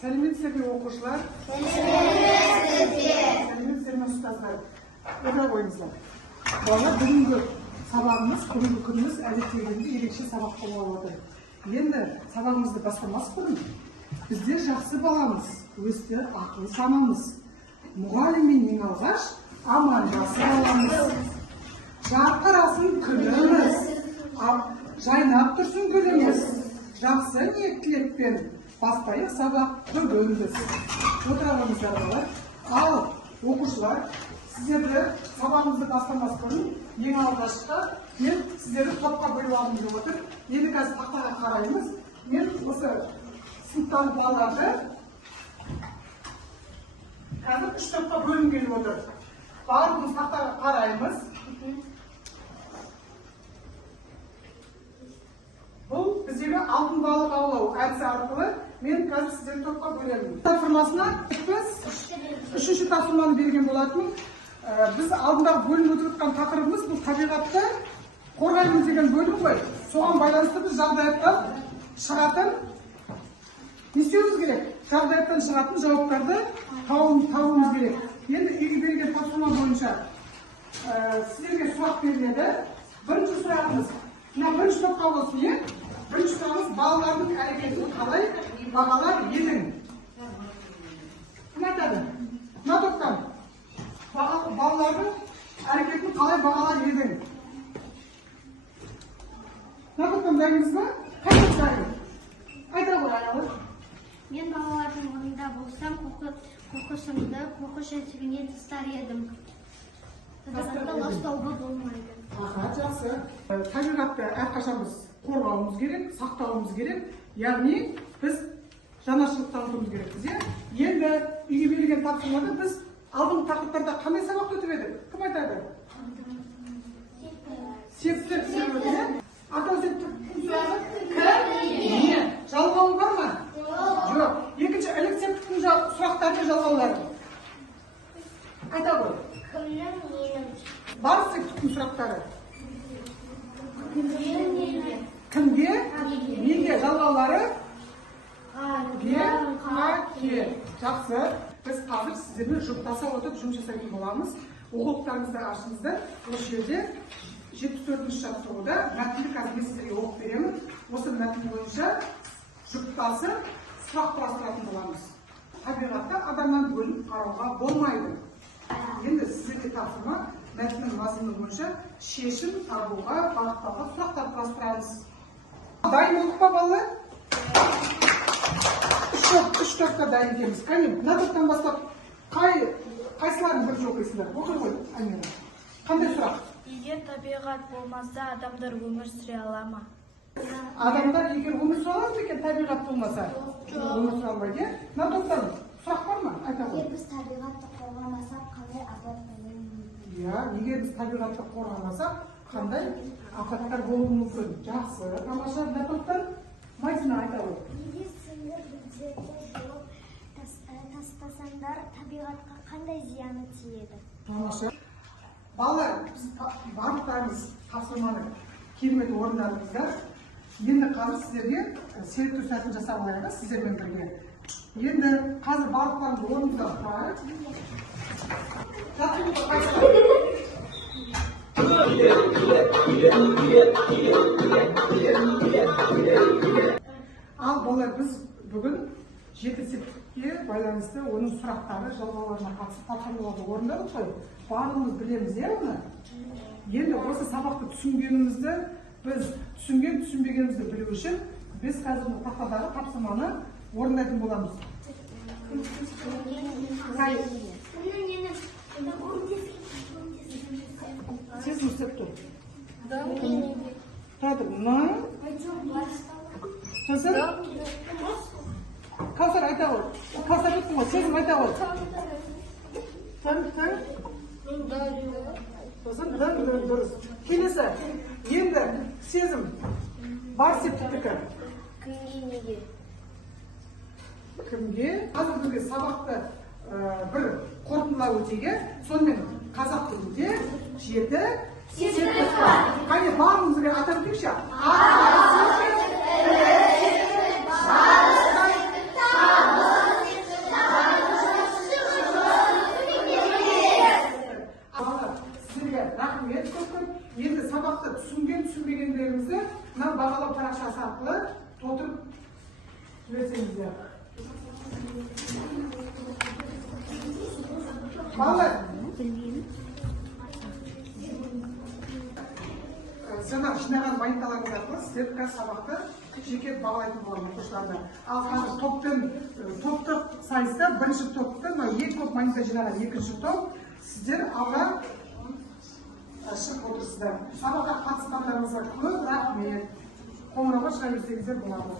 Сәлеметсіздер ме оқушылар? Сәлеметсіздер ме ұстаздар? Отыра қойыңыздар. Балалар, бүгінгі сабағымыз, бүгінгі күніміз әдеттегіден ерекше сабақ болып отыр. Енді сабағымызды бастамас бұрын біздер жақсы баламыз, өздер ақыл санамыз. Мұғаліммен ең алғаш амандасып аламыз. Жарқырасын күніміз, жайнап тұрсын гүліміз. Жақсы ниет тілекпен бастайық сабақты бөліміз. Отыра қойыңыздар балалар. Ал оқушылар, сіздерді сабағымызды бастамас бұрын ең алғашқы мен сіздерді топқа бөліп алғым деп отыр. Енді қазір тақтаға қараймыз. Мен осы сыныптағы балаларды қазір 3 топқа бөлім келіп отыр. Барлығымыз тақтаға қараймыз. Бұл біздегі алтын балық аулау әдісі арқылы мен қазір сіздерді топқа бөлемін. Тапсырмасына үшінші тапсырманы берген болатын. Біз алдындағы бөлім өтіп отқан тақырыбымыз бұл табиғатты қорғаймыз деген бөлім ғой. Соған байланысты біз жағдаяттан шығатын не істеуіміз керек? Жағдаяттан шығатын жауаптарды тауымыз керек. Енді үйге берген тапсырма бойынша сіздерге сұрақ беріледі. Бірінші сұрағымыз, мына бірінші топқа болсын, бірінші сұрағымыз балалардың әрекетін қалай бағалар едің? Кім айтады? Мына топтан балалардың әрекетін қалай бағалар едің? Мына топтан дайынбыз ба? Қайда дайын? Айта ғой аяғы. Мен балалардың орнында болсам, қоқысымды қоқыс жәшігіне тастар едім. Табиғатты ластауға болмайды. Жақсы. Табиғатты әрқашан біз қорғауымыз керек, сақтауымыз керек. Яғни біз жанашырлық танытуымыз керекпіз. Енді үйге берілген тапсырмада біз алдыңғы тақырыптарда қандай сабақты өтіп едік? Кім айтады? Септік сөйледі. Атау септік не? Жалғауы бар ма? Жоқ. Екінші ілік септіктің сұрақтарды жалғаулары. Айта ғой. Кімнің менің? Бар септіктің сұрақтары. Кімге? Менге жалғаулары? Ке. Жақсы. Біз қазір сіздермен жұптаса отырып жұмыс жасайтын боламыз. Оқулықтарыңызды ашыңыздар. Осы жерде 74-ші жаттығуда мәтінді қазір мен сіздерге оқып беремін. Осы мәтін бойынша жұптасы сұрақ құрастыратын боламыз. Табиғатта адамнан бөлініп қарауға болмайды. Енді сіздерге тапсырма мәтіннің мазмұны бойынша шешім табуға бағытталған сұрақтар құрастырамыз. Дайын болдық па балалар? Үш топқа дайын келеміз. Кәне, мына топтан бастап қайсыларын бірінші оқисыңдар? Оқи ғой, Амира. Қандай сұрақ? Егер табиғат болмаса, адамдар өмір сүре ала ма? Адамдар егер өмір сүре ала ма екен, табиғат болмаса? Өмір сүре алмайды. Мына топтан сұрақ бар ма? Айта ғой. Егер біз табиғатты қорғамасақ, қандай апат болуы мүмкін? Егер біз табиғатты қорғамасақ, қандай апаттар болуы мүмкін? Жақсы, тамаша. Мына топтан Мадина айта ғой. Егер сендер бюджетті жұлып тастасаңдар, табиғатқа қандай зияны тиеді? Тамаша. Балалар, біз барлықтарыңыз тапсырманы керемет орындадыңыздар. Енді қазір сіздерге селектор сәтін жасап алайық, сіздермен бірге. Енді қазір барлықтарыңыз орныңызға тұрайық. Ал балалар, біз бүгін жетістікке байланысты оның сұрақтары, жалғауларына қатысып тапсырмаларды орындадық қой. Барлығымыз білеміз, оны? Енді осы сабақты түсінгенімізді, біз түсінбегенімізді білу үшін, біз қазір тақтадағы тапсырманы орындайтын боламыз. Сіз мүстеп тұр? Тұратыр, мұна? Сосын? Каусар айта ғой. Каусар өттің ғой, сезім айта ғой. Сосын дұрыс. Келесі, енді сезім бар септіктікі. Кімге неге? Кімге? Қазір бізде сабақты бір қорытындылау өтеге, сонымен қазақ тілінде 7 септік бар. Қане барлығымыз бірге атап өтейікші? Ата, септік, бағалау парақшасы арқылы толтырып жіберсеңіздер. Балалар, жаңа жинаған монеталарыңыз арқылы сіздер қазір сабақты жеке бағалайтын боламын оқушыларды. Ал қазір топтық сайыста бірінші топта ең көп монета жинаған екінші топ сіздер алға шығып отырсыздар. Сабаққа қатысқандарыңызға көп рахмет. Қоңырауға шыға берсеңіздер болады.